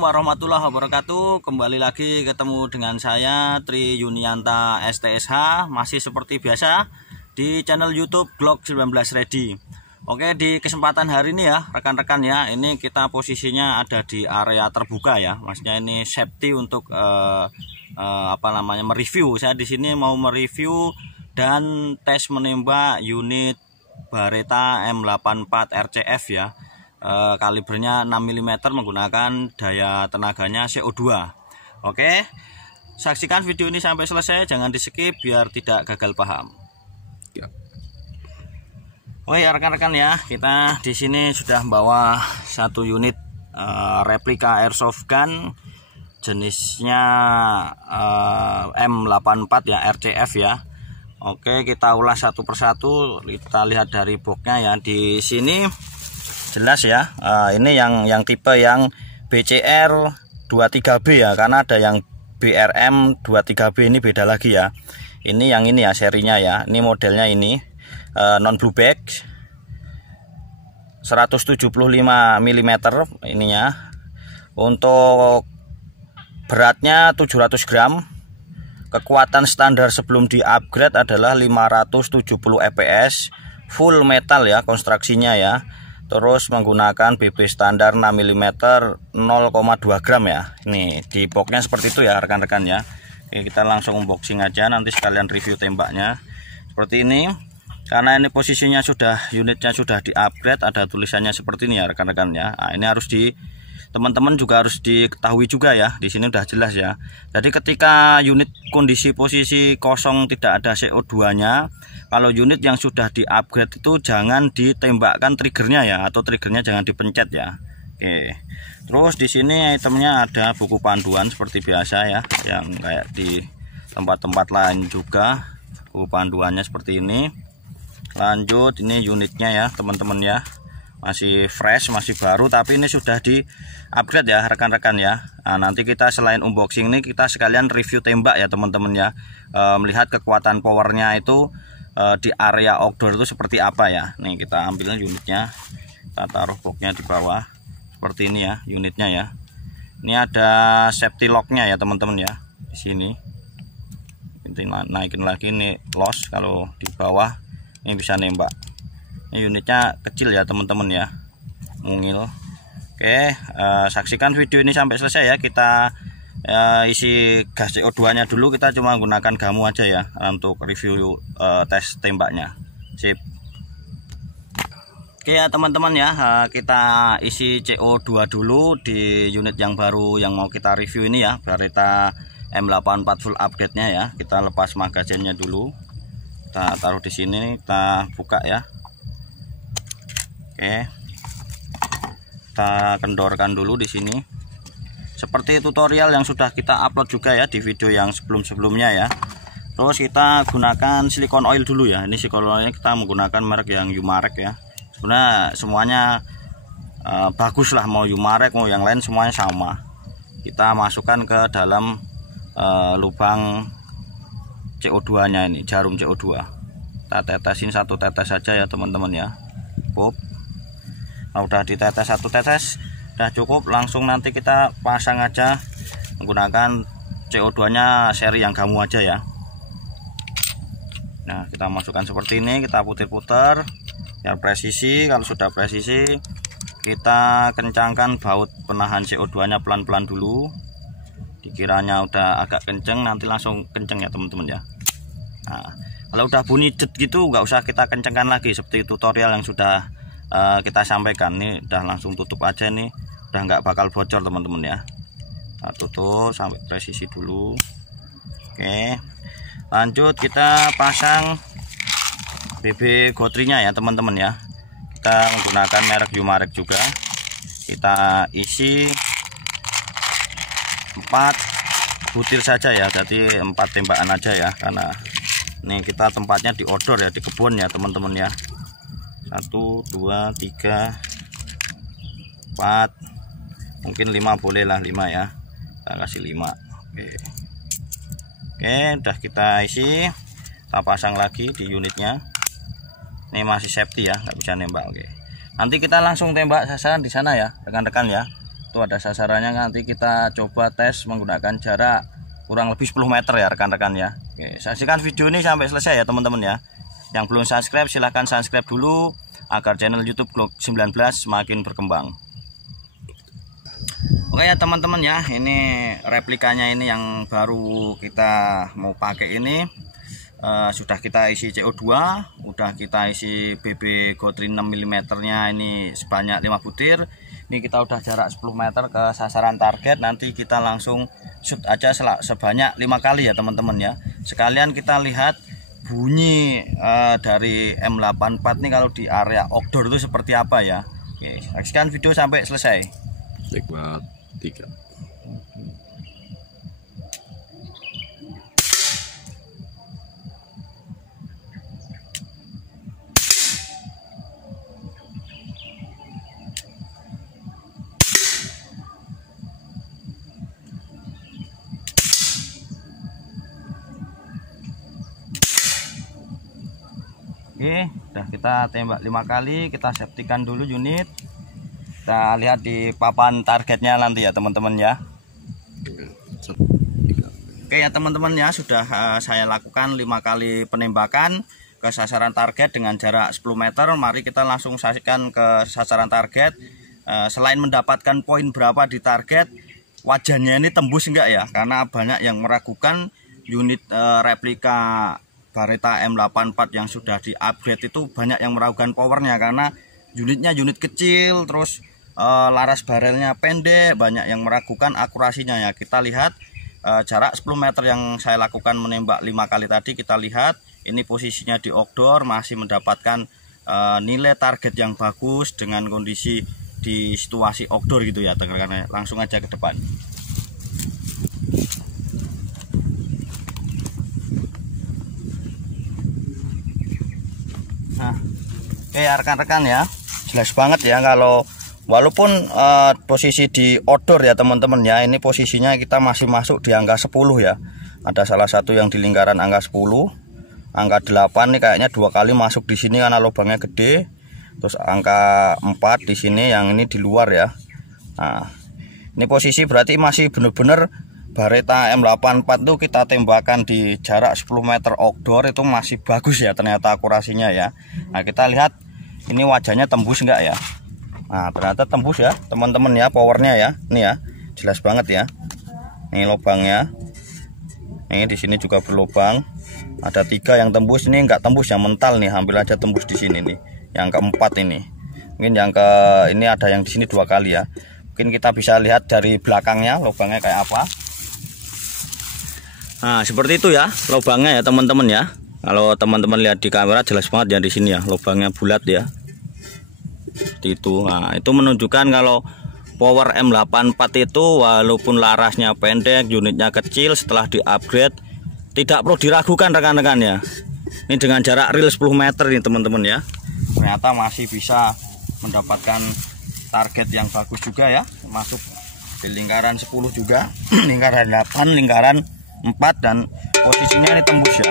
Assalamualaikum warahmatullahi wabarakatuh. Kembali lagi ketemu dengan saya Tri Yunianta STSH. Masih seperti biasa di channel YouTube Glock 19 Ready. Oke, di kesempatan hari ini ya rekan-rekan ya, ini kita posisinya ada di area terbuka ya. Maksudnya ini safety untuk mereview. Saya di sini mau mereview dan tes menembak unit Beretta M84 RCF ya. Kalibernya 6 mm menggunakan daya tenaganya CO2. Oke, saksikan video ini sampai selesai, jangan di skip biar tidak gagal paham ya. Oke ya rekan-rekan ya, kita di sini sudah bawa satu unit replika airsoft gun jenisnya M84 ya, RCF ya. Oke, kita ulas satu persatu, kita lihat dari boxnya ya. Di sini jelas ya, ini yang tipe yang BCR 23B ya, karena ada yang BRM 23B, ini beda lagi ya. Ini yang ini ya serinya ya, ini modelnya ini non blueback 175 mm ininya. Untuk beratnya 700 gram. Kekuatan standar sebelum di upgrade adalah 570 fps, full metal ya konstruksinya ya. Terus menggunakan BB standar 6 mm 0,2 gram ya. Ini di boxnya seperti itu ya rekan-rekan ya. Oke, kita langsung unboxing aja, nanti sekalian review tembaknya seperti ini. Karena ini posisinya unitnya sudah di upgrade, ada tulisannya seperti ini ya rekan-rekan ya. Nah, ini harus teman-teman juga harus diketahui juga ya, di sini udah jelas ya. Jadi ketika unit kondisi posisi kosong tidak ada CO2 nya, kalau unit yang sudah di upgrade itu jangan ditembakkan triggernya ya, atau triggernya jangan dipencet ya. Oke, terus di sini itemnya ada buku panduan seperti biasa ya, yang kayak di tempat-tempat lain juga buku panduannya seperti ini. Lanjut, ini unitnya ya teman-teman ya, masih fresh, masih baru, tapi ini sudah di upgrade ya rekan-rekan ya. Nah, nanti kita selain unboxing ini kita sekalian review tembak ya teman-teman ya, melihat kekuatan powernya itu di area outdoor itu seperti apa ya. Nih kita ambil unitnya, kita taruh boxnya di bawah seperti ini ya unitnya ya. Ini ada safety locknya ya teman-teman ya, di sini. Nanti naikin lagi nih los, kalau di bawah ini bisa nembak. Ini unitnya kecil ya teman-teman ya, mungil. Oke, saksikan video ini sampai selesai ya. Kita isi gas CO2 nya dulu, kita cuma menggunakan gamu aja ya untuk review tes tembaknya. Sip. Oke ya teman-teman ya, kita isi CO2 dulu di unit yang baru yang mau kita review ini ya, Beretta M84 full upgrade nya ya. Kita lepas magazinnya dulu, kita taruh di sini, kita buka ya. Oke, kita kendorkan dulu di sini seperti tutorial yang sudah kita upload juga ya di video yang sebelum-sebelumnya ya. Terus kita gunakan silikon oil dulu ya. Ini silikon oilnya kita menggunakan merek yang Umarek ya. Sebenarnya semuanya bagus lah, mau Umarek mau yang lain semuanya sama. Kita masukkan ke dalam lubang CO2 nya ini, jarum CO2. Kita tetesin satu tetes saja ya teman-teman ya. Pop. Nah, udah ditetes satu tetes udah cukup, langsung nanti kita pasang aja menggunakan CO2 nya seri yang gamu aja ya. Nah, kita masukkan seperti ini, kita putar-putar biar presisi. Kalau sudah presisi, kita kencangkan baut penahan CO2 nya pelan-pelan dulu. Dikiranya udah agak kenceng, nanti langsung kenceng ya teman-teman ya. Nah, kalau udah bunyi jet gitu nggak usah kita kencengkan lagi seperti tutorial yang sudah kita sampaikan. Nih udah langsung tutup aja, nih udah nggak bakal bocor teman-teman ya. Nah, tutup sampai presisi dulu. Oke, lanjut kita pasang BB gotrinya ya teman-teman ya. Kita menggunakan merek Umarek juga. Kita isi 4 butir saja ya, jadi 4 tembakan aja ya, karena nih kita tempatnya di outdoor ya, di kebun ya teman-teman ya. 1, 2, 3, 4, mungkin 5 boleh lah, 5 ya, kita kasih 5. Oke, udah kita isi, kita pasang lagi di unitnya. Ini masih safety ya, nggak bisa nembak. Oke, nanti kita langsung tembak sasaran di sana ya rekan-rekan ya. Itu ada sasarannya, nanti kita coba tes menggunakan jarak kurang lebih 10 meter ya rekan-rekan ya. Oke, saksikan video ini sampai selesai ya teman-teman ya. Yang belum subscribe silahkan subscribe dulu agar channel YouTube Glock 19 semakin berkembang. Oke ya teman-teman ya, ini replikanya ini yang baru kita mau pakai ini. Sudah kita isi CO2, udah kita isi BB Gotrin 6 mm nya ini sebanyak 5 butir. Ini kita udah jarak 10 meter ke sasaran target. Nanti kita langsung shoot aja sebanyak 5 kali ya teman-teman ya. Sekalian kita lihat bunyi dari M84 nih kalau di area outdoor itu seperti apa ya. Oke, saksikan video sampai selesai. Nikmat 3. Oke, udah kita tembak 5 kali, kita safety-kan dulu unit. Kita lihat di papan targetnya nanti ya teman-teman ya. Oke ya teman-teman ya, sudah saya lakukan 5 kali penembakan ke sasaran target dengan jarak 10 meter. Mari kita langsung saksikan ke sasaran target. Selain mendapatkan poin berapa di target, wajahnya ini tembus enggak ya? Karena banyak yang meragukan unit replika Beretta M84 yang sudah di upgrade itu banyak yang meragukan powernya karena unitnya unit kecil, terus laras barelnya pendek, banyak yang meragukan akurasinya ya. Kita lihat jarak 10 meter yang saya lakukan menembak 5 kali tadi, kita lihat ini posisinya di outdoor, masih mendapatkan nilai target yang bagus dengan kondisi di situasi outdoor gitu ya teman-teman. Langsung aja ke depan. Nah, oke ya rekan-rekan ya, jelas banget ya kalau walaupun posisi di outdoor ya teman-teman ya, ini posisinya kita masih masuk di angka 10 ya. Ada salah satu yang di lingkaran angka 10, angka 8 nih kayaknya 2 kali masuk di sini karena lubangnya gede. Terus angka 4 di sini, yang ini di luar ya. Nah, ini posisi berarti masih bener-bener Beretta M84 tuh kita tembakan di jarak 10 meter outdoor itu masih bagus ya ternyata akurasinya ya. Nah, kita lihat ini wajahnya tembus enggak ya. Nah, ternyata tembus ya teman-teman ya, powernya ya. Ini ya, jelas banget ya. Ini lubangnya. Ini di sini juga berlubang. Ada 3 yang tembus, ini enggak tembus yang mental nih, hampir aja tembus di sini nih. Yang keempat ini. Mungkin yang ke ini ada yang di sini 2 kali ya. Mungkin kita bisa lihat dari belakangnya lubangnya kayak apa. Nah, seperti itu ya lubangnya ya teman-teman ya. Kalau teman-teman lihat di kamera jelas banget ya di sini ya, lubangnya bulat ya. Seperti itu. Nah, itu menunjukkan kalau power M84 itu walaupun larasnya pendek, unitnya kecil, setelah di-upgrade tidak perlu diragukan rekan-rekan ya. Ini dengan jarak real 10 meter nih teman-teman ya. Ternyata masih bisa mendapatkan target yang bagus juga ya. Masuk di lingkaran 10 juga, lingkaran 8, lingkaran 4, dan posisinya ini tembus ya.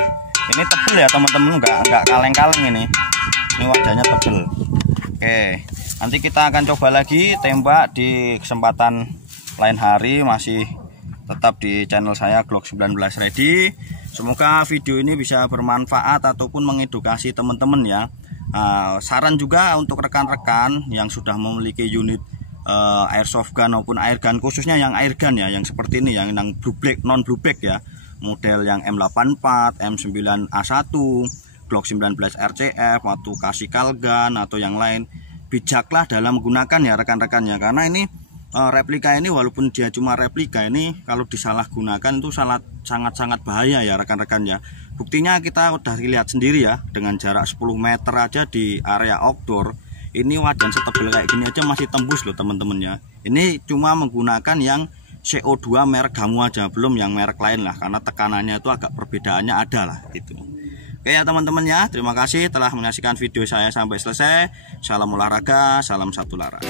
Ini tebel ya teman-teman, enggak kaleng-kaleng ini. Ini wajahnya tebel. Oke, nanti kita akan coba lagi tembak di kesempatan lain hari, masih tetap di channel saya Glock 19 Ready. Semoga video ini bisa bermanfaat ataupun mengedukasi teman-teman ya. Saran juga untuk rekan-rekan yang sudah memiliki unit airsoft gun maupun air gun, khususnya yang air gun ya, yang seperti ini, yang blue black, non blue black ya, model yang M84, M9A1, Glock 19 RCF atau Tactical gun atau yang lain. Bijaklah dalam menggunakan ya rekan-rekannya, karena ini replika ini walaupun dia cuma replika, ini kalau disalahgunakan itu sangat-sangat bahaya ya rekan-rekan ya. Buktinya kita udah lihat sendiri ya, dengan jarak 10 meter aja di area outdoor. Ini wajan setebal kayak gini aja masih tembus loh teman-teman ya. Ini cuma menggunakan yang CO2 merek Gamu aja, belum yang merek lain lah, karena tekanannya itu agak perbedaannya ada lah gitu. Oke ya teman-teman ya, terima kasih telah menyaksikan video saya sampai selesai. Salam olahraga, salam satu laras.